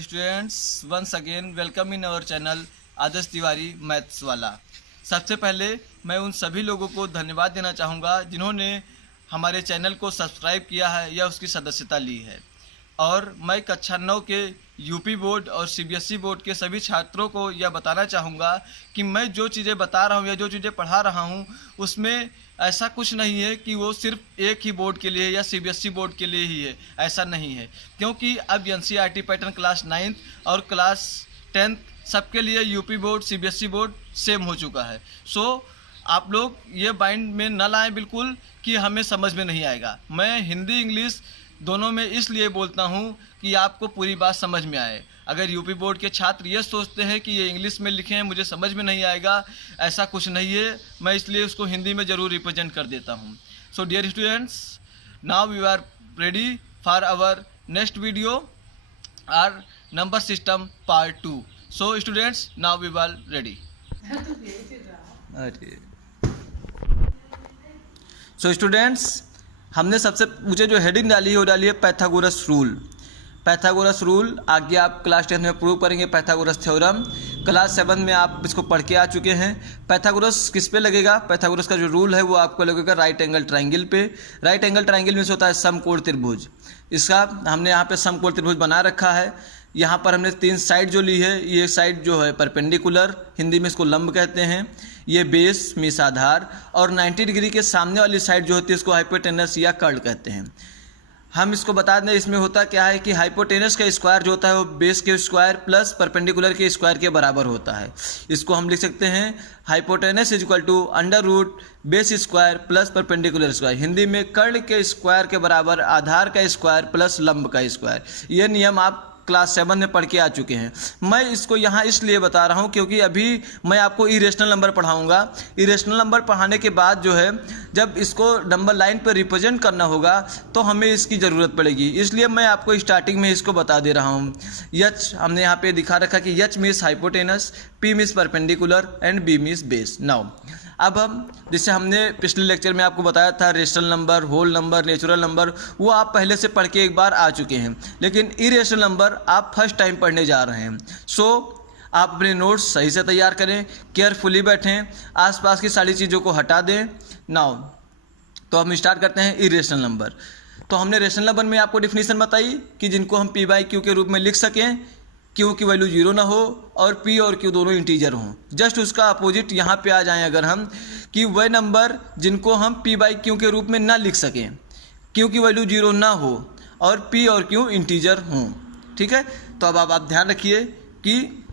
Students once again welcome in our channel Adarsh Tiwari maths वाला। सबसे पहले मैं उन सभी लोगों को धन्यवाद देना चाहूँगा जिन्होंने हमारे चैनल को सब्सक्राइब किया है या उसकी सदस्यता ली है। और मैं कक्षा 9 के यूपी बोर्ड और सीबीएसई बोर्ड के सभी छात्रों को यह बताना चाहूँगा कि मैं जो चीज़ें बता रहा हूँ या जो चीज़ें पढ़ा रहा हूँ उसमें ऐसा कुछ नहीं है कि वो सिर्फ एक ही बोर्ड के लिए या सीबीएसई बोर्ड के लिए ही है, ऐसा नहीं है। क्योंकि अब एनसीईआरटी पैटर्न क्लास 9th और क्लास 10th सबके लिए UP board CBSE board same हो चुका है। सो आप लोग ये माइंड में न लाएं बिल्कुल कि हमें समझ में नहीं आएगा। मैं हिंदी इंग्लिश दोनों में इसलिए बोलता हूँ कि आपको पूरी बात समझ में आए। अगर यूपी बोर्ड के छात्र ये सोचते हैं कि ये इंग्लिश में लिखे हैं मुझे समझ में नहीं आएगा, ऐसा कुछ नहीं है। मैं इसलिए उसको हिंदी में ज़रूर रिप्रेजेंट कर देता हूँ। So dear students, now we are ready for our next video our number system part 2। So students, now we are ready. So students, हमने सबसे मुझे जो हेडिंग डाली है वो डाली है पाइथागोरस रूल। पाइथागोरस रूल आगे आप क्लास 10 में प्रूव करेंगे। पाइथागोरस थ्योरम क्लास 7 में आप इसको पढ़ के आ चुके हैं। पाइथागोरस किस पे लगेगा? पाइथागोरस का जो रूल है वो आपको लगेगा राइट एंगल ट्राइंगल पे। राइट एंगल ट्राइंगल में से होता है समकोण त्रिभुज। इसका हमने यहाँ पे समकोण त्रिभुज बना रखा है। यहाँ पर हमने 3 साइड जो ली है, ये साइड जो है परपेंडिकुलर, हिंदी में इसको लंब कहते हैं, ये बेस मीस आधार, और 90 डिग्री के सामने वाली साइड जो होती है इसको हाइपोटेनस या कर्ल कहते हैं। हम इसको बता दें इसमें होता क्या है कि हाइपोटेनस का स्क्वायर जो होता है वो बेस के स्क्वायर प्लस परपेंडिकुलर के स्क्वायर के बराबर होता है। इसको हम लिख सकते हैं hypotenuse is equal to under root base square plus perpendicular square. Hindi में कर्ल के स्क्वायर के बराबर आधार का स्क्वायर प्लस लंब का स्क्वायर। ये नियम आप क्लास 7 में पढ़ के आ चुके हैं। मैं इसको यहाँ इसलिए बता रहा हूँ क्योंकि अभी मैं आपको इरेशनल नंबर पढ़ाऊँगा। इरेशनल नंबर पढ़ाने के बाद जो है जब इसको नंबर लाइन पर रिप्रेजेंट करना होगा तो हमें इसकी ज़रूरत पड़ेगी, इसलिए मैं आपको स्टार्टिंग में इसको बता दे रहा हूँ। एच हमने यहाँ पे दिखा रखा कि H means hypotenuse, P means perpendicular and B means base. Now अब हम जैसे हमने पिछले लेक्चर में आपको बताया था rational number, whole number, natural number, वो आप पहले से पढ़ के एक बार आ चुके हैं। लेकिन इरेशनल नंबर आप फर्स्ट टाइम पढ़ने जा रहे हैं। सो आप अपने नोट्स सही से तैयार करें, केयरफुली बैठें, आसपास की सारी चीज़ों को हटा दें। नाउ तो हम स्टार्ट करते हैं इरेशनल नंबर। तो हमने रेशनल नंबर में आपको डिफिनीशन बताई कि जिनको हम पी बाई क्यू के रूप में लिख सकें, क्यू की वैल्यू 0 ना हो और पी और क्यू दोनों इंटीजर हों। जस्ट उसका अपोजिट यहाँ पे आ जाएं अगर हम कि वह नंबर जिनको हम पी बाई क्यू के रूप में ना लिख सकें, क्यू की वैल्यू 0 ना हो और पी और क्यू इंटीजर हों। ठीक है, तो अब आप ध्यान रखिए कि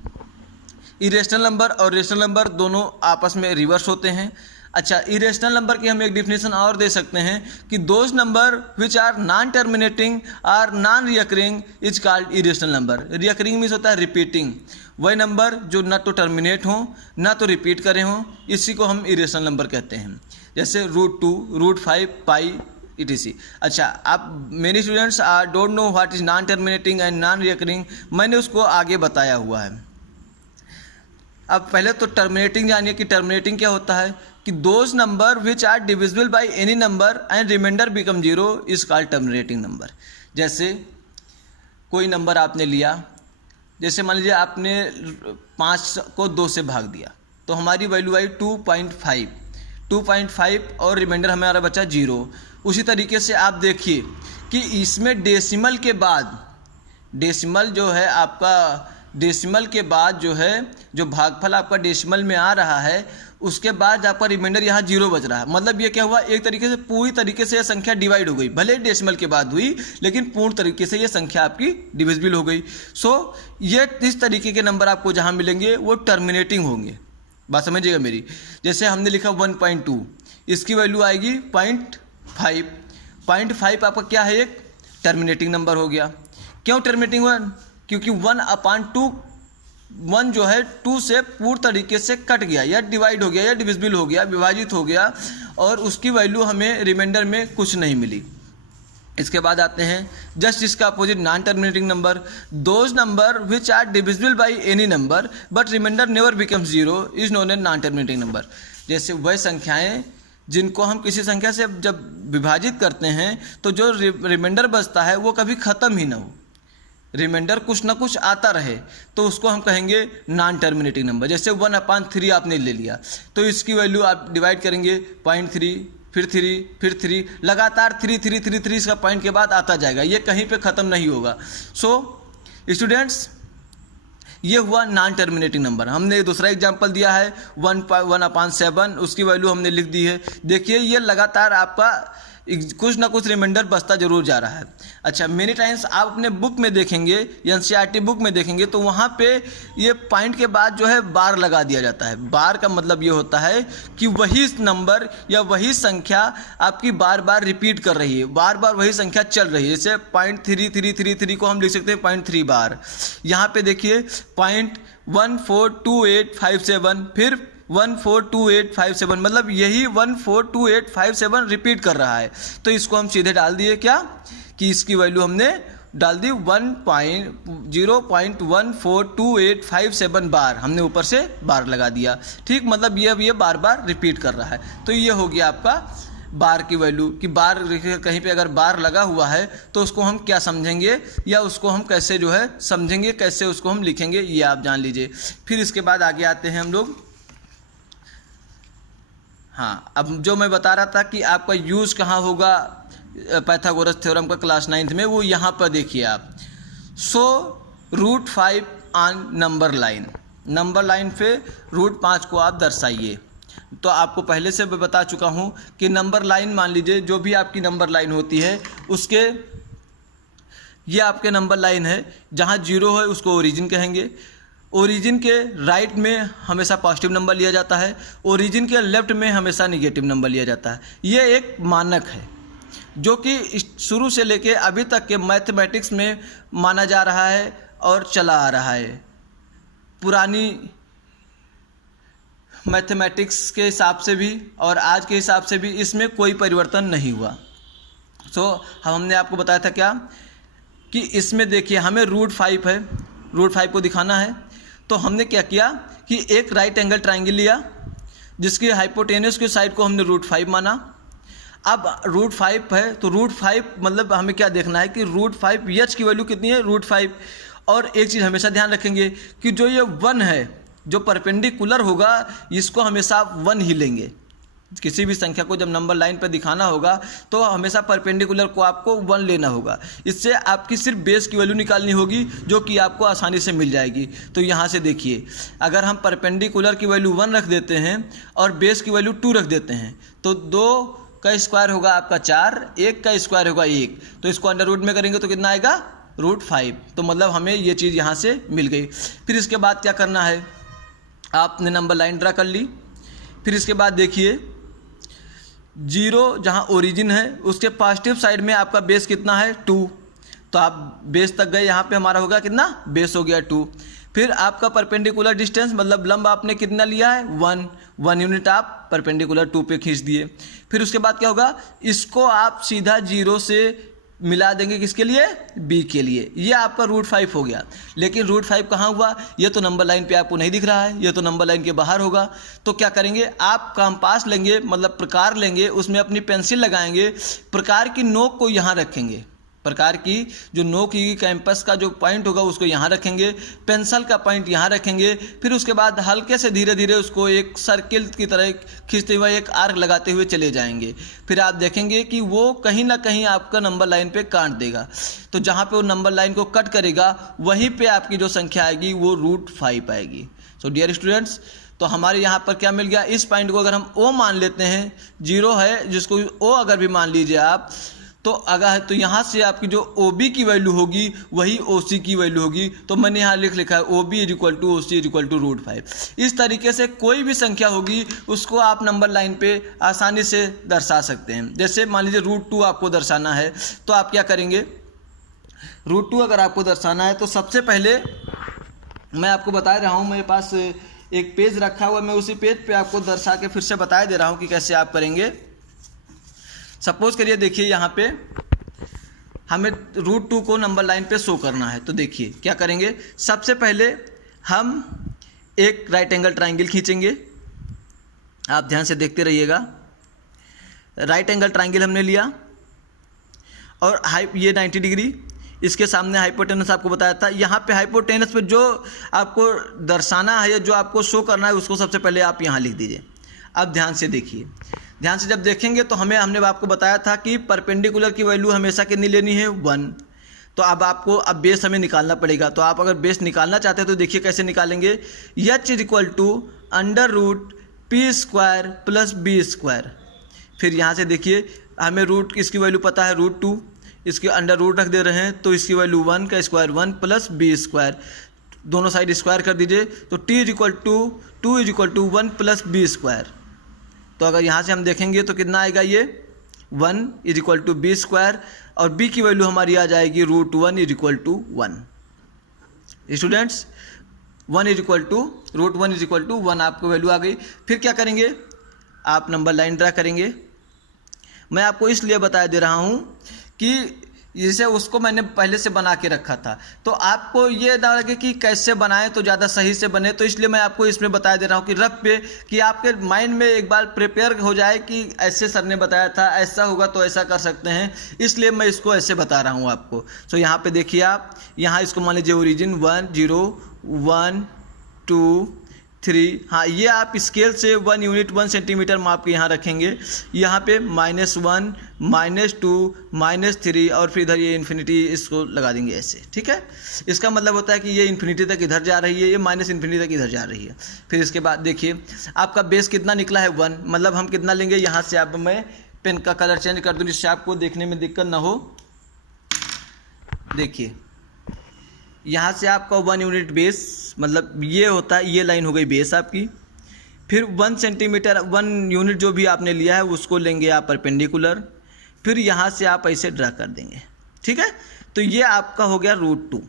इरेशनल नंबर और रेशनल नंबर दोनों आपस में रिवर्स होते हैं। अच्छा, इरेशनल नंबर की हम एक डिफिनेशन और दे सकते हैं कि those number which are non terminating or non recurring is called irrational number. Recurring means होता है रिपीटिंग, वह नंबर जो ना तो टर्मिनेट हो ना तो रिपीट करे हों, इसी को हम इरेशनल नंबर कहते हैं। जैसे √2, √5, पाई etc। अच्छा, आप many students don't know what is non terminating and non recurring, मैंने उसको आगे बताया हुआ है। अब पहले तो टर्मिनेटिंग जानिए कि टर्मिनेटिंग क्या होता है कि those number which are divisible by any number and remainder become 0 is called terminating number. जैसे कोई नंबर आपने लिया, जैसे मान लीजिए आपने 5 को 2 से भाग दिया तो हमारी वैल्यू आई 2.5 और रिमाइंडर हमारा बचा 0। उसी तरीके से आप देखिए कि इसमें डेसिमल के बाद, डेसिमल जो है आपका, डेसिमल के बाद जो है जो भागफल आपका डेसिमल में आ रहा है उसके बाद आपका रिमाइंडर यहाँ 0 बच रहा है। मतलब ये क्या हुआ, एक तरीके से पूरी तरीके से यह संख्या डिवाइड हो गई। भले डेसिमल के बाद हुई लेकिन पूर्ण तरीके से ये संख्या आपकी डिविजिबल हो गई। सो ये इस तरीके के नंबर आपको जहाँ मिलेंगे वो टर्मिनेटिंग होंगे। बात समझिएगा मेरी। जैसे हमने लिखा 1.2, इसकी वैल्यू आएगी 0.5 आपका क्या है, एक टर्मिनेटिंग नंबर हो गया। क्यों टर्मिनेटिंग हुआ? क्योंकि 1/2 1 जो है 2 से पूर्ण तरीके से कट गया या डिवाइड हो गया या डिविजिबल हो गया, विभाजित हो गया, और उसकी वैल्यू हमें रिमाइंडर में कुछ नहीं मिली। इसके बाद आते हैं जस्ट इसका opposite non terminating number. Those number which are divisible by any number but remainder never becomes 0 is known as non terminating number. जैसे वह संख्याएं जिनको हम किसी संख्या से जब विभाजित करते हैं तो जो रिमाइंडर बचता है वो कभी ख़त्म ही ना हो, रिमाइंडर कुछ ना कुछ आता रहे तो उसको हम कहेंगे नॉन टर्मिनेटिंग नंबर। जैसे 1/3 आपने ले लिया तो इसकी वैल्यू आप डिवाइड करेंगे 0.3, फिर 3, फिर 3, लगातार 3 इसका पॉइंट के बाद आता जाएगा, ये कहीं पे ख़त्म नहीं होगा। सो स्टूडेंट्स, ये हुआ नॉन टर्मिनेटिंग नंबर। हमने दूसरा एग्जांपल दिया है 1/7, उसकी वैल्यू हमने लिख दी है। देखिए ये लगातार आपका कुछ ना कुछ रिमाइंडर बचता जरूर जा रहा है। अच्छा, मेनी टाइम्स आप अपने बुक में देखेंगे, एनसीईआरटी बुक में देखेंगे तो वहाँ पे ये पॉइंट के बाद जो है बार लगा दिया जाता है। बार का मतलब ये होता है कि वही नंबर या वही संख्या आपकी बार बार रिपीट कर रही है, बार बार वही संख्या चल रही है। जैसे 0.3333 को हम लिख सकते हैं 0.3 बार। यहाँ पे देखिए 0.142857, फिर 142857, मतलब यही 142857 रिपीट कर रहा है। तो इसको हम सीधे डाल दिए क्या कि इसकी वैल्यू हमने डाल दी 0.142857 बार, हमने ऊपर से बार लगा दिया। ठीक, मतलब ये बार बार रिपीट कर रहा है। तो ये हो गया आपका बार की वैल्यू कि बार कहीं पे अगर बार लगा हुआ है तो उसको हम क्या समझेंगे या उसको हम कैसे जो है समझेंगे, कैसे उसको हम लिखेंगे, ये आप जान लीजिए। फिर इसके बाद आगे आते हैं हम लोग। हाँ, अब जो मैं बता रहा था कि आपका यूज़ कहाँ होगा पाइथागोरस थ्योरम का क्लास 9th में, वो यहाँ पर देखिए आप। √5 on number line, number line पे √5 को आप दर्शाइए। तो आपको पहले से मैं बता चुका हूँ कि नंबर लाइन, मान लीजिए जो भी आपकी नंबर लाइन होती है उसके, ये आपके नंबर लाइन है, जहाँ 0 है उसको ओरिजिन कहेंगे। ओरिजिन के राइट में हमेशा पॉजिटिव नंबर लिया जाता है, ओरिजिन के लेफ्ट में हमेशा निगेटिव नंबर लिया जाता है। ये एक मानक है जो कि शुरू से लेके अभी तक के मैथमेटिक्स में माना जा रहा है और चला आ रहा है। पुरानी मैथमेटिक्स के हिसाब से भी और आज के हिसाब से भी इसमें कोई परिवर्तन नहीं हुआ। हमने आपको बताया था क्या कि इसमें देखिए हमें √5 है, √5 को दिखाना है। तो हमने क्या किया कि एक राइट एंगल ट्राइंगल लिया जिसकी हाइपोटेन्यूस की साइड को हमने √5 माना। अब √5 है तो √5 मतलब हमें क्या देखना है कि √5 एच की वैल्यू कितनी है, √5। और एक चीज़ हमेशा ध्यान रखेंगे कि जो ये 1 है, जो परपेंडिकुलर होगा, इसको हमेशा आप 1 ही लेंगे। किसी भी संख्या को जब नंबर लाइन पर दिखाना होगा तो हमेशा परपेंडिकुलर को आपको 1 लेना होगा। इससे आपकी सिर्फ बेस की वैल्यू निकालनी होगी जो कि आपको आसानी से मिल जाएगी। तो यहाँ से देखिए, अगर हम परपेंडिकुलर की वैल्यू 1 रख देते हैं और बेस की वैल्यू 2 रख देते हैं तो 2 का स्क्वायर होगा आपका 4, 1 का स्क्वायर होगा 1, तो इसको अंडर रूट में करेंगे तो कितना आएगा √5। तो मतलब हमें ये चीज़ यहाँ से मिल गई। फिर इसके बाद क्या करना है, आपने नंबर लाइन ड्रा कर ली। फिर इसके बाद देखिए 0 जहाँ ओरिजिन है उसके पॉजिटिव साइड में आपका बेस कितना है 2, तो आप बेस तक गए, यहाँ पे हमारा होगा कितना, बेस हो गया 2। फिर आपका परपेंडिकुलर डिस्टेंस मतलब लंब आपने कितना लिया है 1 यूनिट आप परपेंडिकुलर 2 पे खींच दिए। फिर उसके बाद क्या होगा, इसको आप सीधा 0 से मिला देंगे, किसके लिए, बी के लिए। ये आपका √5 हो गया। लेकिन √5 कहाँ हुआ, ये तो नंबर लाइन पे आपको नहीं दिख रहा है, ये तो नंबर लाइन के बाहर होगा। तो क्या करेंगे, आप कंपास लेंगे, मतलब प्रकार लेंगे, उसमें अपनी पेंसिल लगाएंगे, प्रकार की नोक को यहाँ रखेंगे, प्रकार की जो नोक की कैंपस का जो पॉइंट होगा उसको यहाँ रखेंगे, पेंसिल का पॉइंट यहाँ रखेंगे। फिर उसके बाद हल्के से धीरे धीरे उसको एक सर्किल की तरह खींचते हुए एक आर्क लगाते हुए चले जाएंगे। फिर आप देखेंगे कि वो कहीं ना कहीं आपका नंबर लाइन पे काट देगा। तो जहाँ पे वो नंबर लाइन को कट करेगा वहीं पे आपकी जो संख्या आएगी वो √5 आएगी। सो डियर स्टूडेंट्स, तो हमारे यहाँ पर क्या मिल गया, इस पॉइंट को अगर हम O मान लेते हैं, 0 है जिसको O अगर भी मान लीजिए आप, तो अगर है तो यहाँ से आपकी जो OB की वैल्यू होगी वही OC की वैल्यू होगी। तो मैंने यहाँ लिखा है OB = OC = √5। इस तरीके से कोई भी संख्या होगी उसको आप नंबर लाइन पे आसानी से दर्शा सकते हैं। जैसे मान लीजिए √2 आपको दर्शाना है तो आप क्या करेंगे, √2 अगर आपको दर्शाना है तो सबसे पहले मैं आपको बता रहा हूँ, मेरे पास एक पेज रखा हुआ, मैं उसी पेज पे आपको दर्शा के फिर से बता दे रहा हूँ कि कैसे आप करेंगे। सपोज करिए, देखिए यहाँ पे हमें √2 को नंबर लाइन पे शो करना है। तो देखिए क्या करेंगे, सबसे पहले हम एक राइट एंगल ट्राइंगल खींचेंगे। आप ध्यान से देखते रहिएगा। राइट एंगल ट्राइंगल हमने लिया और हाइप ये 90 डिग्री, इसके सामने हाइपोटेनस आपको बताया था। यहाँ पे हाइपोटेनस पे जो आपको दर्शाना है या जो आपको शो करना है उसको सबसे पहले आप यहाँ लिख दीजिए। अब ध्यान से देखिए, ध्यान से जब देखेंगे तो हमने आपको बताया था कि परपेंडिकुलर की वैल्यू हमेशा कितनी लेनी है 1। तो अब आपको बेस हमें निकालना पड़ेगा। तो आप अगर बेस निकालना चाहते हैं तो देखिए कैसे निकालेंगे। h = √p² + b²। फिर यहाँ से देखिए हमें रूट इसकी वैल्यू पता है √2, इसके अंडर रूट रख दे रहे हैं तो इसकी वैल्यू 1 का स्क्वायर 1 + b², दोनों साइड स्क्वायर कर दीजिए तो t = 2 = 1 + b²। तो अगर यहाँ से हम देखेंगे तो कितना आएगा, ये 1 = b² और b की वैल्यू हमारी आ जाएगी √1 = 1। स्टूडेंट्स 1 = 1 आपको वैल्यू आ गई। फिर क्या करेंगे, आप नंबर लाइन ड्रा करेंगे। मैं आपको इसलिए बता दे रहा हूँ कि जैसे उसको मैंने पहले से बना के रखा था तो आपको ये ना लगे कि कैसे बनाएं तो ज़्यादा सही से बने, तो इसलिए मैं आपको इसमें बता दे रहा हूँ कि रफ पे, कि आपके माइंड में एक बार प्रिपेयर हो जाए कि ऐसे सर ने बताया था, ऐसा होगा तो ऐसा कर सकते हैं, इसलिए मैं इसको ऐसे बता रहा हूँ आपको। तो यहाँ पे देखिए आप, यहाँ इसको मान लीजिए ओरिजिन 1 0 1 2 3, हाँ ये आप स्केल से 1 यूनिट 1 सेंटीमीटर माप के यहाँ रखेंगे। यहाँ पे -1 -2 -3 और फिर इधर ये इन्फिनिटी इसको लगा देंगे ऐसे, ठीक है। इसका मतलब होता है कि ये इन्फिनिटी तक इधर जा रही है, ये -इन्फिनिटी तक इधर जा रही है। फिर इसके बाद देखिए आपका बेस कितना निकला है 1, मतलब हम कितना लेंगे, यहाँ से आप मैं पेन का कलर चेंज कर दूँ जिससे आपको देखने में दिक्कत ना हो। देखिए यहाँ से आपका 1 यूनिट बेस, मतलब ये होता है, ये लाइन हो गई बेस आपकी। फिर 1 सेंटीमीटर 1 यूनिट जो भी आपने लिया है उसको लेंगे आप परपेंडिकुलर, फिर यहाँ से आप ऐसे ड्रा कर देंगे, ठीक है। तो ये आपका हो गया √2,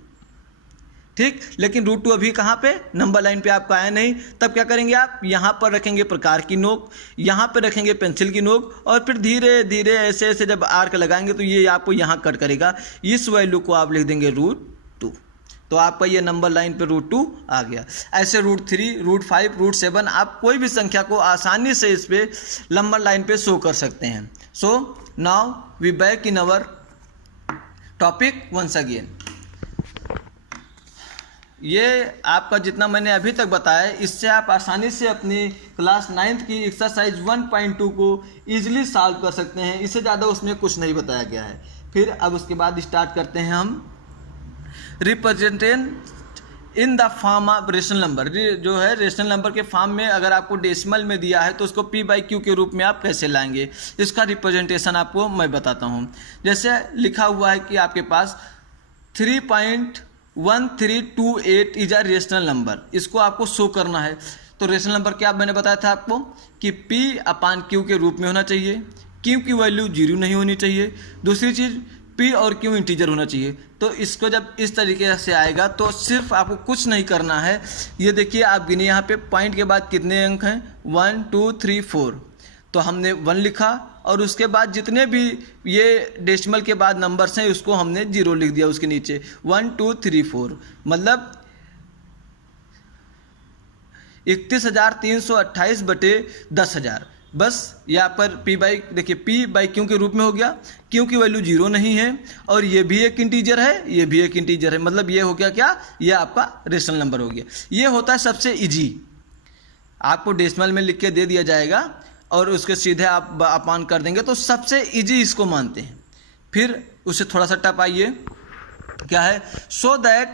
ठीक। लेकिन √2 अभी कहाँ पे, नंबर लाइन पे आपका आया नहीं। तब क्या करेंगे आप, यहाँ पर रखेंगे प्रकार की नोक, यहाँ पे रखेंगे पेंसिल की नोक और फिर धीरे धीरे ऐसे ऐसे जब आर्क लगाएंगे तो ये आपको यहाँ कट करेगा। इस वैल्यू को आप लिख देंगे √2, तो आपका ये नंबर लाइन पे √2 आ गया। ऐसे √3 √5 √7 आप कोई भी संख्या को आसानी से इस पे नंबर लाइन पे शो कर सकते हैं। So now we back in our topic once again. ये आपका जितना मैंने अभी तक बताया इससे आप आसानी से अपनी क्लास 9th की एक्सरसाइज 1.2 को ईजिली सॉल्व कर सकते हैं। इससे ज़्यादा उसमें कुछ नहीं बताया गया है। फिर अब उसके बाद स्टार्ट करते हैं हम representation in the form of rational number. जो है रेशनल नंबर के फॉर्म में अगर आपको डेसिमल में दिया है तो उसको p/q के रूप में आप कैसे लाएंगे, इसका रिप्रेजेंटेशन आपको मैं बताता हूँ। जैसे लिखा हुआ है कि आपके पास 3.1328 इज अ रेशनल नंबर, इसको आपको शो करना है। तो रेशनल नंबर क्या मैंने बताया था आपको कि p/q के रूप में होना चाहिए, q की वैल्यू 0 नहीं होनी चाहिए। दूसरी चीज़ p और q इंटीजर होना चाहिए। तो इसको जब इस तरीके से आएगा तो सिर्फ आपको कुछ नहीं करना है। ये देखिए आप गिने यहाँ पे पॉइंट के बाद कितने अंक हैं, 1 2 3 4, तो हमने 1 लिखा और उसके बाद जितने भी ये डेसिमल के बाद नंबर्स हैं उसको हमने 0 लिख दिया उसके नीचे, 1 2 3 4, मतलब 31,328/10,000। बस यहाँ पर देखिए p/q के रूप में हो गया। q की वैल्यू 0 नहीं है और ये भी एक इंटीजर है, ये भी एक इंटीजर है, मतलब ये हो गया क्या, ये आपका रेशनल नंबर हो गया। ये होता है सबसे इजी, आपको डेसिमल में लिख के दे दिया जाएगा और उसके सीधे आप अपान कर देंगे तो सबसे इजी इसको मानते हैं। फिर उससे थोड़ा सा टफ आइए, क्या है, सो दैट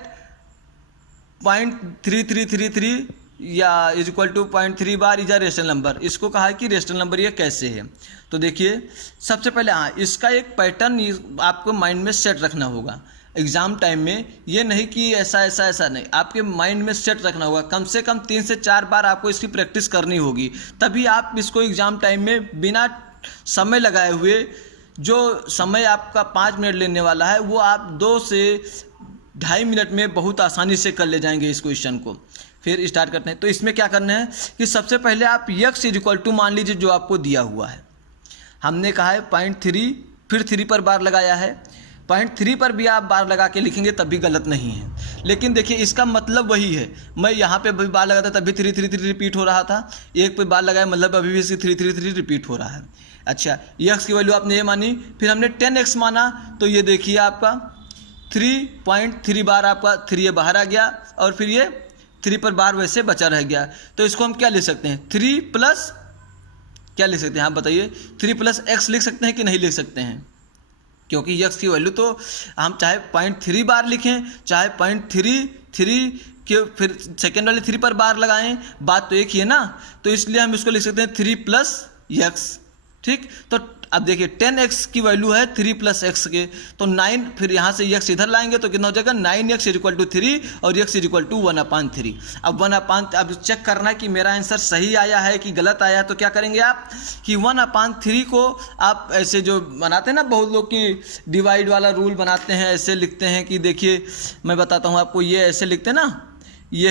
0.3333 या is equal to 0.3 bar is a rational number. इसको कहा है कि रेशनल नंबर ये कैसे है। तो देखिए सबसे पहले इसका एक पैटर्न आपको माइंड में सेट रखना होगा एग्ज़ाम टाइम में। ये नहीं कि ऐसा ऐसा ऐसा नहीं, आपके माइंड में सेट रखना होगा। कम से कम 3 से 4 बार आपको इसकी प्रैक्टिस करनी होगी, तभी आप इसको एग्ज़ाम टाइम में बिना समय लगाए हुए, जो समय आपका 5 मिनट लेने वाला है वो आप 2 से 2.5 मिनट में बहुत आसानी से कर ले जाएंगे इस क्वेश्चन को। फिर स्टार्ट करते हैं। तो इसमें क्या करना है कि सबसे पहले आप x इज इक्वल टू मान लीजिए जो आपको दिया हुआ है, हमने कहा है 0.3, फिर 3 पर बार लगाया है। 0.3 पर भी आप बार लगा के लिखेंगे तब भी गलत नहीं है, लेकिन देखिए इसका मतलब वही है। मैं यहाँ पे भी बार लगाता तब भी 333 रिपीट हो रहा था, 1 पे बार लगाया मतलब अभी भी इसकी 333 रिपीट हो रहा है। अच्छा, x की वैल्यू आपने ये मानी, फिर हमने 10x माना, तो ये देखिए आपका 3.3 बार आपका 3 ये बाहर आ गया और फिर ये 3 पर बार वैसे बचा रह गया। तो इसको हम क्या लिख सकते हैं, 3 प्लस क्या लिख सकते हैं आप बताइए, 3 प्लस x लिख सकते हैं कि नहीं लिख सकते हैं, क्योंकि x की वैल्यू तो हम चाहे 0.3 बार लिखें चाहे 0.33 के फिर सेकेंड वाले 3 पर बार लगाएं, बात तो एक ही है ना। तो इसलिए हम इसको लिख सकते हैं 3 प्लस x। ठीक, तो अब देखिए 10x की वैल्यू है 3 प्लस x के, तो 9, फिर यहाँ से x इधर लाएंगे तो कितना हो जाएगा 9x = 3 और x = 1/3। अब 1/, अब चेक करना कि मेरा आंसर सही आया है कि गलत आया। तो क्या करेंगे आप कि 1/3 को आप ऐसे जो बनाते हैं ना, बहुत लोग की डिवाइड वाला रूल बनाते हैं, ऐसे लिखते हैं कि देखिए मैं बताता हूँ आपको, ये ऐसे लिखते हैं ना, ये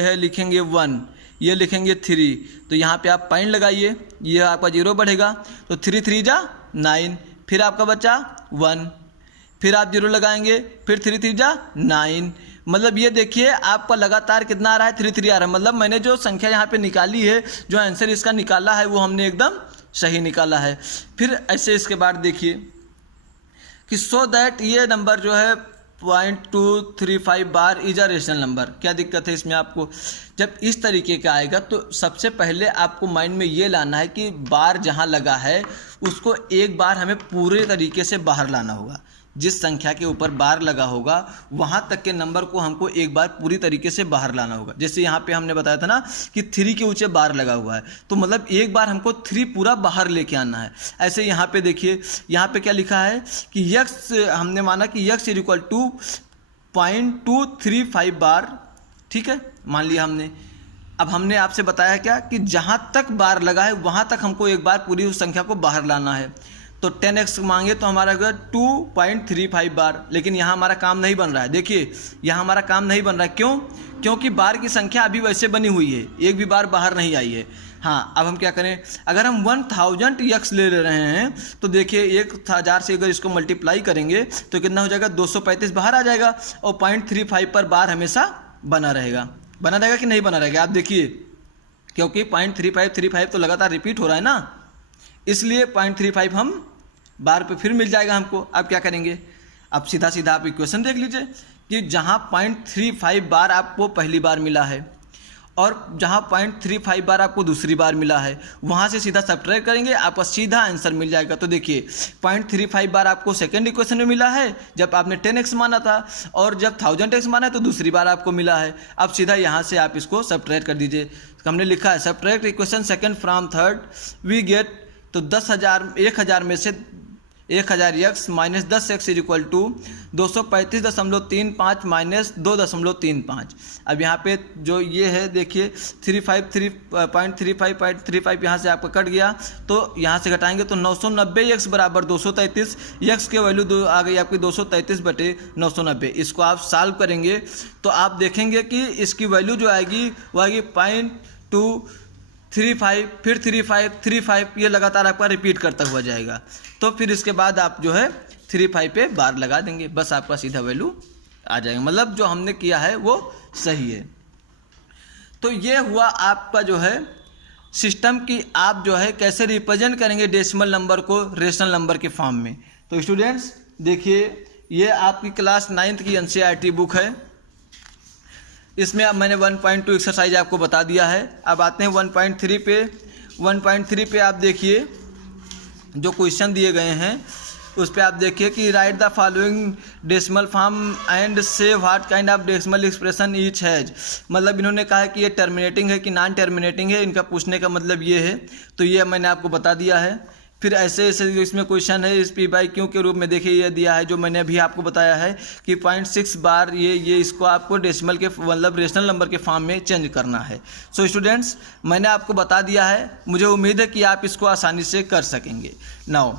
है लिखेंगे 1, ये लिखेंगे 3, तो यहाँ पे आप पॉइंट लगाइए, ये आपका 0 बढ़ेगा, तो 3 3 जा 9, फिर आपका बचा 1, फिर आप 0 लगाएंगे, फिर 3 3 जा 9, मतलब ये देखिए आपका लगातार कितना आ रहा है, 3 3 आ रहा है। मतलब मैंने जो संख्या यहाँ पे निकाली है, जो आंसर इसका निकाला है वो हमने एकदम सही निकाला है। फिर ऐसे इसके बाद देखिए कि सो दैट ये नंबर जो है 0.235 बार इज अ रेशनल नंबर। क्या दिक्कत है इसमें आपको, जब इस तरीके का आएगा तो सबसे पहले आपको माइंड में ये लाना है कि बार जहाँ लगा है उसको एक बार हमें पूरे तरीके से बाहर लाना होगा। जिस संख्या के ऊपर बार लगा होगा वहाँ तक के नंबर को हमको एक बार पूरी तरीके से बाहर लाना होगा। जैसे यहाँ पे हमने बताया था ना कि 3 के ऊंचे बार लगा हुआ है, तो मतलब एक बार हमको 3 पूरा बाहर लेके आना है। ऐसे यहाँ पे देखिए, यहाँ पे क्या लिखा है कि x, हमने माना कि x = 0.235 बार, ठीक है, मान लिया हमने। अब हमने आपसे बताया क्या कि जहाँ तक बार लगा है वहाँ तक हमको एक बार पूरी उस संख्या को बाहर लाना है। तो 10x मांगे तो हमारा 2.35 बार, लेकिन यहाँ हमारा काम नहीं बन रहा है। देखिए यहाँ हमारा काम नहीं बन रहा है, क्यों? क्योंकि बार की संख्या अभी वैसे बनी हुई है, एक भी बार बाहर नहीं आई है। हाँ, अब हम क्या करें, अगर हम 1000x ले रहे हैं तो देखिए 1000 से अगर इसको मल्टीप्लाई करेंगे तो कितना हो जाएगा, 235 बाहर आ जाएगा और 0.35 पर बार हमेशा बना रहेगा। बना रहेगा कि नहीं बना रहेगा, आप देखिए, क्योंकि 0.35 तो लगातार रिपीट हो रहा है ना, इसलिए 0.35 हम बार पे फिर मिल जाएगा हमको। अब क्या करेंगे, अब सीधा सीधा आप इक्वेशन देख लीजिए कि जहाँ 0.35 बार आपको पहली बार मिला है और जहाँ 0.35 बार आपको दूसरी बार मिला है, वहाँ से सीधा सब्ट्रैक्ट करेंगे, आपका सीधा आंसर मिल जाएगा। तो देखिए 0.35 बार आपको सेकेंड इक्वेशन में मिला है जब आपने 10x माना था, और जब 1000x माना है तो दूसरी बार आपको मिला है। अब सीधा यहाँ से आप इसको सब्ट्रैक्ट कर दीजिए। हमने लिखा है subtract equation second from third we get, तो 1000 में से 1000x माइनस 10x = 235.35 माइनस 2.35। अब यहाँ पे जो ये है देखिए 3.35 यहाँ से आपका कट गया, तो यहाँ से घटाएंगे तो 990x = 233, x की वैल्यू आ गई आपकी 233/990। इसको आप सॉल्व करेंगे तो आप देखेंगे कि इसकी वैल्यू जो आएगी वो आएगी 0.235, फिर 35, ये लगातार आपका रिपीट करता हुआ जाएगा। तो फिर इसके बाद आप जो है 35 पे बार लगा देंगे, बस आपका सीधा वैल्यू आ जाएगा। मतलब जो हमने किया है वो सही है। तो ये हुआ आपका जो है सिस्टम की आप जो है कैसे रिप्रेजेंट करेंगे डेसिमल नंबर को रेशनल नंबर के फॉर्म में। तो स्टूडेंट्स देखिए, ये आपकी क्लास 9th की NCERT बुक है। इसमें अब मैंने 1.2 एक्सरसाइज आपको बता दिया है। अब आते हैं 1.3 पे। 1.3 पे आप देखिए जो क्वेश्चन दिए गए हैं उस पर आप देखिए कि write the following decimal form and say what kind of decimal expression each has. मतलब इन्होंने कहा है कि ये टर्मिनेटिंग है कि नॉन टर्मिनेटिंग है, इनका पूछने का मतलब ये है। तो ये मैंने आपको बता दिया है। फिर ऐसे इसमें क्वेश्चन है इस P/Q के रूप में, देखिए ये दिया है जो मैंने अभी आपको बताया है कि 0.6 बार ये इसको आपको डेसिमल के मतलब रेशनल नंबर के फॉर्म में चेंज करना है। सो स्टूडेंट्स मैंने आपको बता दिया है, मुझे उम्मीद है कि आप इसको आसानी से कर सकेंगे। नाउ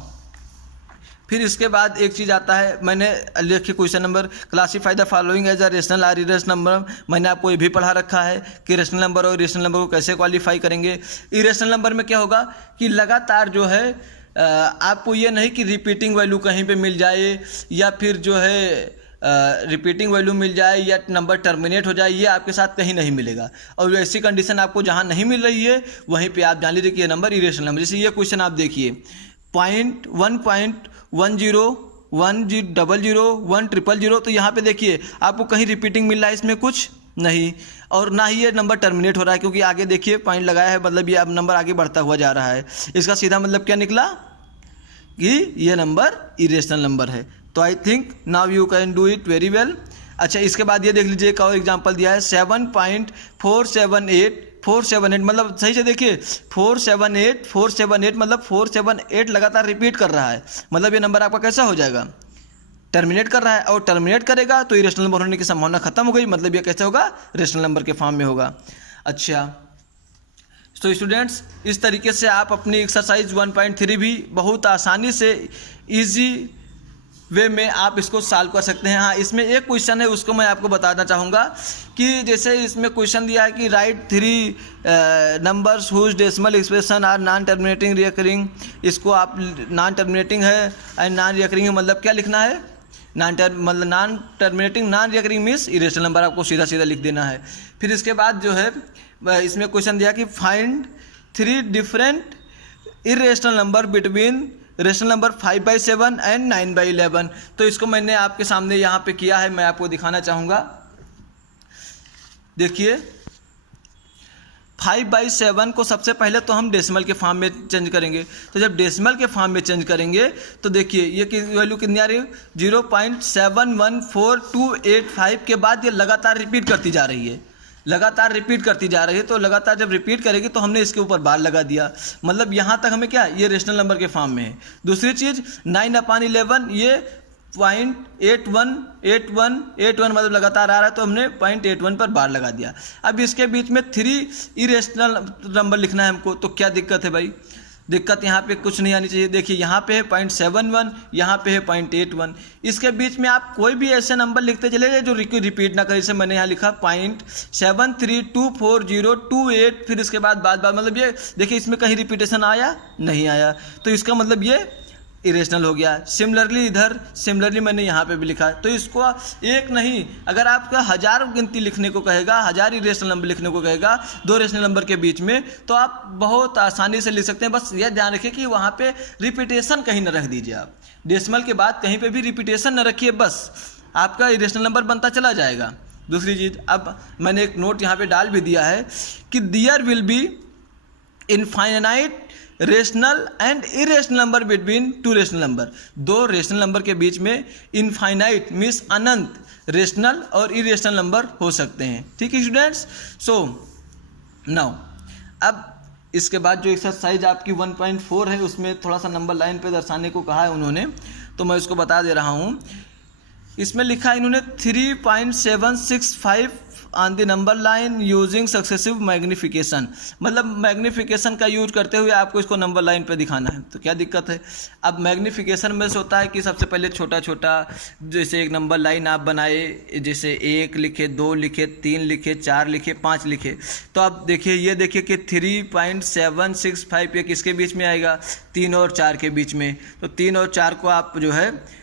फिर इसके बाद एक चीज़ आता है, मैंने लिखे question number classify the following as a rational और इरेशनल नंबर। मैंने आपको ये भी पढ़ा रखा है कि रेशनल नंबर और इरेशनल नंबर को कैसे क्वालिफाई करेंगे। इरेशनल नंबर में क्या होगा कि लगातार जो है आपको ये नहीं कि रिपीटिंग वैल्यू कहीं पे मिल जाए या फिर जो है रिपीटिंग वैल्यू मिल जाए या नंबर टर्मिनेट हो जाए, ये आपके साथ कहीं नहीं मिलेगा। और ऐसी कंडीशन आपको जहाँ नहीं मिल रही है वहीं पे आप जान लीजिए कि ये नंबर इरेशनल नंबर। जैसे ये क्वेश्चन आप देखिए 1.10 1000 1000, तो यहाँ पे देखिए आपको कहीं रिपीटिंग मिल रहा है इसमें कुछ नहीं, और ना ही ये नंबर टर्मिनेट हो रहा है, क्योंकि आगे देखिए पॉइंट लगाया है, मतलब ये अब नंबर आगे बढ़ता हुआ जा रहा है। इसका सीधा मतलब क्या निकला कि ये नंबर इरेशनल नंबर है। तो I think now you can do it very well. अच्छा, इसके बाद ये देख लीजिए एक और एग्जांपल दिया है 7.478 मतलब सही से देखिए 478 मतलब 478 लगातार रिपीट कर रहा है, मतलब ये नंबर आपका कैसा हो जाएगा, टर्मिनेट कर रहा है, और टर्मिनेट करेगा तो इरेशनल नंबर होने की संभावना खत्म हो गई, मतलब ये कैसे होगा, रेशनल नंबर के फॉर्म में होगा। अच्छा, तो स्टूडेंट्स इस तरीके से आप अपनी एक्सरसाइज 1.3 भी बहुत आसानी से इजी वे में आप इसको सॉल्व कर सकते हैं। हाँ, इसमें एक क्वेश्चन है उसको मैं आपको बताना चाहूँगा कि जैसे इसमें क्वेश्चन दिया है कि write 3 numbers whose decimal expression are non terminating recurring. इसको आप नॉन टर्मिनेटिंग है एंड नॉन रिकरिंग है, मतलब क्या लिखना है, non terminating non recurring means irrational number, आपको सीधा सीधा लिख देना है। फिर इसके बाद जो है इसमें क्वेश्चन दिया कि find 3 different irrational number between rational number 5/7 and 9/11। तो इसको मैंने आपके सामने यहाँ पे किया है, मैं आपको दिखाना चाहूँगा। देखिए 5/7 को सबसे पहले तो हम डेसिमल के फॉर्म में चेंज करेंगे, तो जब डेसिमल के फॉर्म में चेंज करेंगे तो देखिए ये वैल्यू कितनी आ रही है, 0.714285 के बाद ये लगातार रिपीट करती जा रही है, लगातार रिपीट करती जा रही है। तो लगातार जब रिपीट करेगी तो हमने इसके ऊपर बार लगा दिया, मतलब यहाँ तक हमें क्या, ये रेशनल नंबर के फॉर्म में है। दूसरी चीज़ 9/11 ये 0.818181 मतलब लगातार आ रहा है, तो हमने 0.81 पर बार लगा दिया। अब इसके बीच में 3 इरेशनल नंबर लिखना है हमको, तो क्या दिक्कत है भाई, दिक्कत यहाँ पे कुछ नहीं आनी चाहिए। देखिए यहाँ पे है 0.71, यहाँ पे है 0.81, इसके बीच में आप कोई भी ऐसे नंबर लिखते चले जाए जो रिपीट ना करे। जैसे मैंने यहाँ लिखा 0.73240228, फिर इसके बाद मतलब ये देखिए इसमें कहीं रिपीटेशन आया नहीं आया, तो इसका मतलब ये इरेशनल हो गया। सिमिलरली इधर सिमिलरली मैंने यहाँ पे भी लिखा है, तो इसको एक नहीं, अगर आपका 1000 गिनती लिखने को कहेगा, 1000 इरेशनल नंबर लिखने को कहेगा 2 रेशनल नंबर के बीच में, तो आप बहुत आसानी से लिख सकते हैं। बस यह ध्यान रखिए कि वहाँ पे रिपीटेशन कहीं न रख दीजिए, आप डेसिमल के बाद कहीं पर भी रिपीटेशन न रखिए, बस आपका इरेशनल नंबर बनता चला जाएगा। दूसरी चीज़, अब मैंने एक नोट यहाँ पर डाल भी दिया है कि there will be infinite rational and irrational number between 2 rational number. 2 rational number के बीच में इनफाइनाइट मीन्स अनंत रेशनल और इरेशनल नंबर हो सकते हैं। ठीक है स्टूडेंट्स, सो नाउ अब इसके बाद जो एक्सरसाइज आपकी 1.4 है उसमें थोड़ा सा नंबर लाइन पे दर्शाने को कहा है उन्होंने, तो मैं उसको बता दे रहा हूँ। इसमें लिखा है इन्होंने 3.765 on the number line using successive magnification, मतलब मैग्निफिकेशन का यूज करते हुए आपको इसको नंबर लाइन पे दिखाना है। तो क्या दिक्कत है, अब मैग्निफिकेशन में से होता है कि सबसे पहले छोटा छोटा जैसे एक नंबर लाइन आप बनाए, जैसे 1 लिखे, 2 लिखे, 3 लिखे, 4 लिखे, 5 लिखे, तो आप देखिए ये देखिए कि 3.765 ये किसके बीच में आएगा, 3 और 4 के बीच में। तो 3 और 4 को आप जो है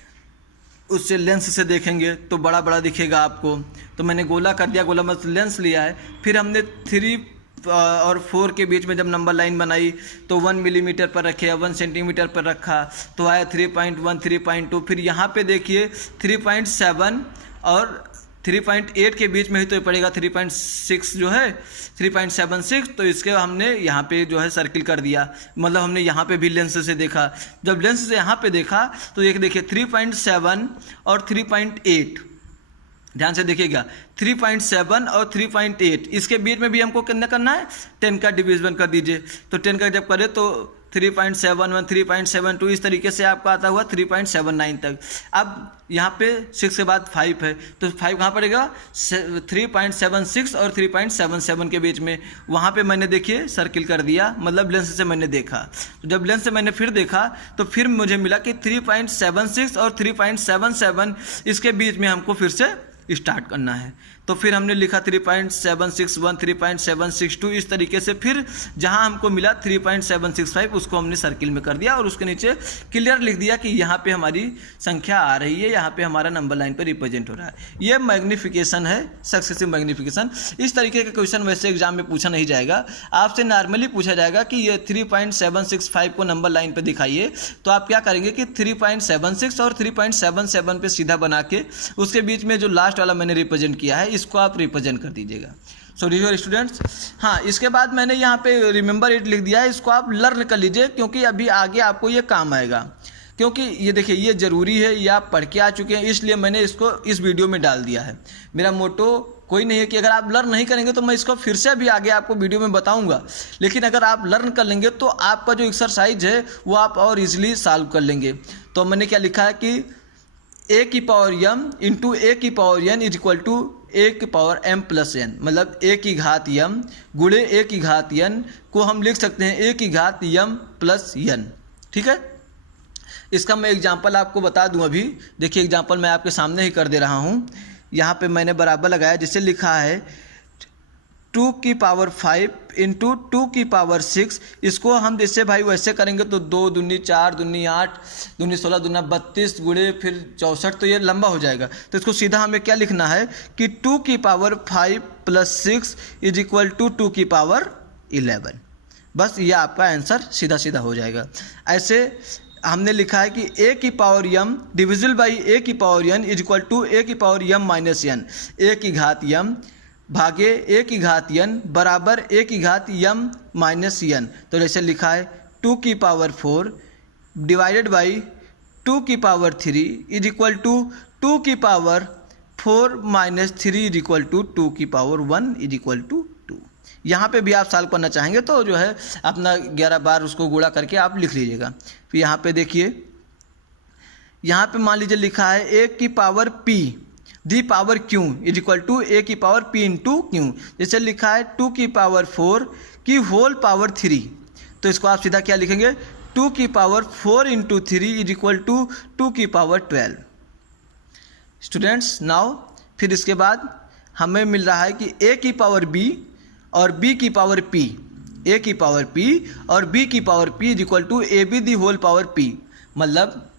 उससे लेंस से देखेंगे तो बड़ा बड़ा दिखेगा आपको, तो मैंने गोला कर दिया, गोला मतलब लेंस लिया है। फिर हमने 3 और 4 के बीच में जब नंबर लाइन बनाई तो 1 मिलीमीटर पर रखे या 1 सेंटीमीटर पर रखा, तो आया 3.1 3.2। फिर यहाँ पे देखिए 3.7 और 3.8 के बीच में ही तो पड़ेगा 3.6 जो है 3.76, तो इसके हमने यहाँ पे जो है सर्किल कर दिया, मतलब हमने यहाँ पे भी लेंस से देखा। जब लेंस से यहाँ पे देखा तो एक देखिए 3.7 और 3.8, ध्यान से देखिएगा 3.7 और 3.8, इसके बीच में भी हमको कितना करना है, 10 का डिवीजन कर दीजिए। तो 10 का जब करें तो 3.71 3.72 इस तरीके से आपका आता हुआ 3.79 तक। अब यहाँ पे 6 के बाद 5 है, तो 5 कहाँ पड़ेगा, 3.76 और 3.77 के बीच में, वहाँ पे मैंने देखिए सर्किल कर दिया, मतलब लेंस से मैंने देखा। तो जब लेंस से मैंने फिर देखा तो फिर मुझे मिला कि 3.76 और 3.77 इसके बीच में हमको फिर से स्टार्ट करना है। तो फिर हमने लिखा 3.761, 3.762, इस तरीके से फिर जहां हमको मिला 3.765 उसको हमने सर्किल में कर दिया और उसके नीचे क्लियर लिख दिया कि यहाँ पे हमारी संख्या आ रही है, यहाँ पे हमारा नंबर लाइन पे रिप्रेजेंट हो रहा है। ये मैग्निफिकेशन है, सक्सेसिव मैग्निफिकेशन। इस तरीके का क्वेश्चन वैसे एग्जाम में पूछा नहीं जाएगा, आपसे नॉर्मली पूछा जाएगा कि ये 3.765 को नंबर लाइन पे दिखाइए, तो आप क्या करेंगे कि 3.76 और 3.77 पे सीधा बना के उसके बीच में जो लास्ट वाला मैंने रिप्रेजेंट किया है इसको आप रिप्रेजेंट कर दीजिएगा। सो डियर स्टूडेंट्स, हाँ, इसके बाद मैंने यहाँ पे रिमेंबर इट लिख दिया है, इसको आप लर्न कर लीजिए क्योंकि अभी आगे आपको ये काम आएगा। क्योंकि ये देखिए ये ज़रूरी है, ये आप पढ़ के आ चुके हैं, इसलिए मैंने इसको इस वीडियो में डाल दिया है। मेरा मोटो कोई नहीं है कि अगर आप लर्न नहीं करेंगे तो मैं इसको फिर से भी आगे आपको वीडियो में बताऊंगा, लेकिन अगर आप लर्न कर लेंगे तो आपका जो एक्सरसाइज है वो आप और इजीली सॉल्व कर लेंगे। तो मैंने क्या लिखा है कि a की पावर m इंटू a की power n is equal to a की पावर m प्लस n, मतलब a की घात m गुणे a की घात n को हम लिख सकते हैं a की घात m प्लस n। ठीक है, इसका मैं एग्जांपल आपको बता दूं। अभी देखिए एग्जांपल मैं आपके सामने ही कर दे रहा हूं। यहाँ पे मैंने बराबर लगाया, जिसे लिखा है 2 की पावर 5 इंटू 2 की पावर 6। इसको हम जैसे भाई वैसे करेंगे तो 2 दूनी 4 दूनी 8 दूनी 16 दूना 32 गुणे फिर 64, तो ये लंबा हो जाएगा। तो इसको सीधा हमें क्या लिखना है कि 2 की power 5 plus 6 is equal to 2 की पावर 11। बस ये आपका आंसर सीधा सीधा हो जाएगा। ऐसे हमने लिखा है कि a की power m divisible by a की power n is equal to a की power m minus n, a की घात m भागे a की घात n बराबर a की घात m माइनस n। तो जैसे लिखा है 2 की पावर 4 डिवाइडेड बाई 2 की पावर 3 इज इक्वल टू 2 की power 4 minus 3 is equal to 2 की पावर 1 इज इक्वल टू 2। यहाँ पे भी आप सॉल्व करना चाहेंगे तो जो है अपना 11 बार उसको गुणा करके आप लिख लीजिएगा। फिर यहाँ पे देखिए, यहाँ पे मान लीजिए लिखा है a की power p the power q is equal to a की पावर p इंटू q। जैसे लिखा है 2 की पावर 4 की होल पावर 3, तो इसको आप सीधा क्या लिखेंगे 2 की power 4 into 3 is equal to 2 की पावर 12। स्टूडेंट्स नाउ फिर इसके बाद हमें मिल रहा है कि a की पावर b और b की पावर p, a की पावर p और b की power p is equal to A B the whole power p। मतलब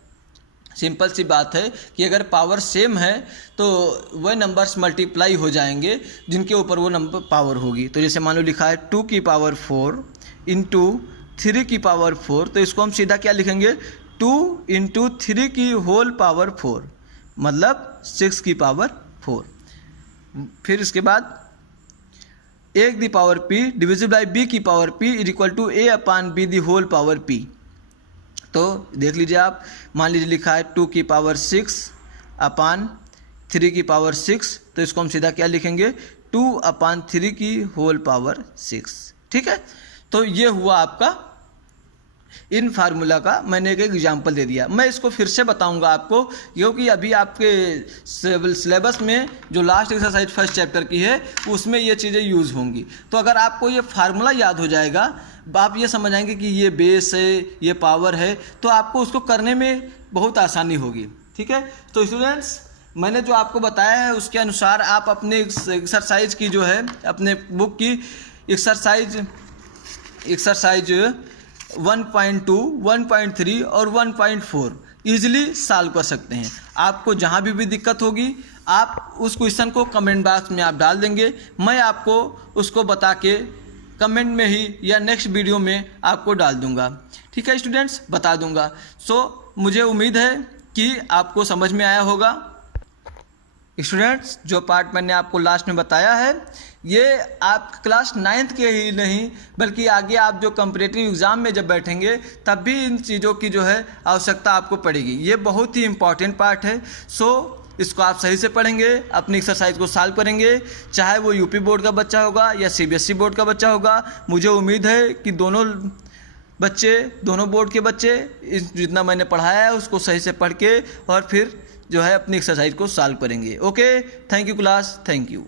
सिंपल सी बात है कि अगर पावर सेम है तो वह नंबर्स मल्टीप्लाई हो जाएंगे जिनके ऊपर वो नंबर पावर होगी। तो जैसे मान लो लिखा है 2 की पावर 4 इंटू 3 की पावर 4, तो इसको हम सीधा क्या लिखेंगे 2 इंटू 3 की होल पावर 4, मतलब 6 की पावर 4। फिर इसके बाद a की power p divisible by b की power p is equal to a upon b the whole power p। तो देख लीजिए आप, मान लीजिए लिखा है 2 की पावर 6 अपान 3 की पावर 6, तो इसको हम सीधा क्या लिखेंगे 2 अपान 3 की होल पावर 6। ठीक है, तो ये हुआ आपका इन फार्मूला का मैंने एक एग्जाम्पल दे दिया। मैं इसको फिर से बताऊंगा आपको क्योंकि अभी आपके सिलेबस में जो लास्ट एक्सरसाइज फर्स्ट चैप्टर की है उसमें ये चीज़ें यूज़ होंगी। तो अगर आपको ये फार्मूला याद हो जाएगा, आप ये समझ आएंगे कि ये बेस है, ये पावर है, तो आपको उसको करने में बहुत आसानी होगी। ठीक है, तो स्टूडेंट्स मैंने जो आपको बताया है उसके अनुसार आप अपने एक्सरसाइज की जो है अपने बुक की एक्सरसाइज 1.2, 1.3 और 1.4 ईजिली सॉल्व कर सकते हैं। आपको जहाँ भी दिक्कत होगी आप उस क्वेश्चन को कमेंट बॉक्स में आप डाल देंगे, मैं आपको उसको बता के कमेंट में ही या नेक्स्ट वीडियो में आपको डाल दूंगा। ठीक है स्टूडेंट्स, बता दूंगा। सो मुझे उम्मीद है कि आपको समझ में आया होगा। स्टूडेंट्स जो पार्ट मैंने आपको लास्ट में बताया है ये आप क्लास 9th के ही नहीं बल्कि आगे आप जो कॉम्पिटिटिव एग्ज़ाम में जब बैठेंगे तब भी इन चीज़ों की जो है आवश्यकता आपको पड़ेगी। ये बहुत ही इम्पॉर्टेंट पार्ट है। सो इसको आप सही से पढ़ेंगे, अपनी एक्सरसाइज को सॉल्व करेंगे, चाहे वो यूपी बोर्ड का बच्चा होगा या सीबीएसई बोर्ड का बच्चा होगा। मुझे उम्मीद है कि दोनों बोर्ड के बच्चे जितना मैंने पढ़ाया है उसको सही से पढ़ के और फिर जो है अपनी एक्सरसाइज को सॉल्व करेंगे। Okay, thank you class, thank you.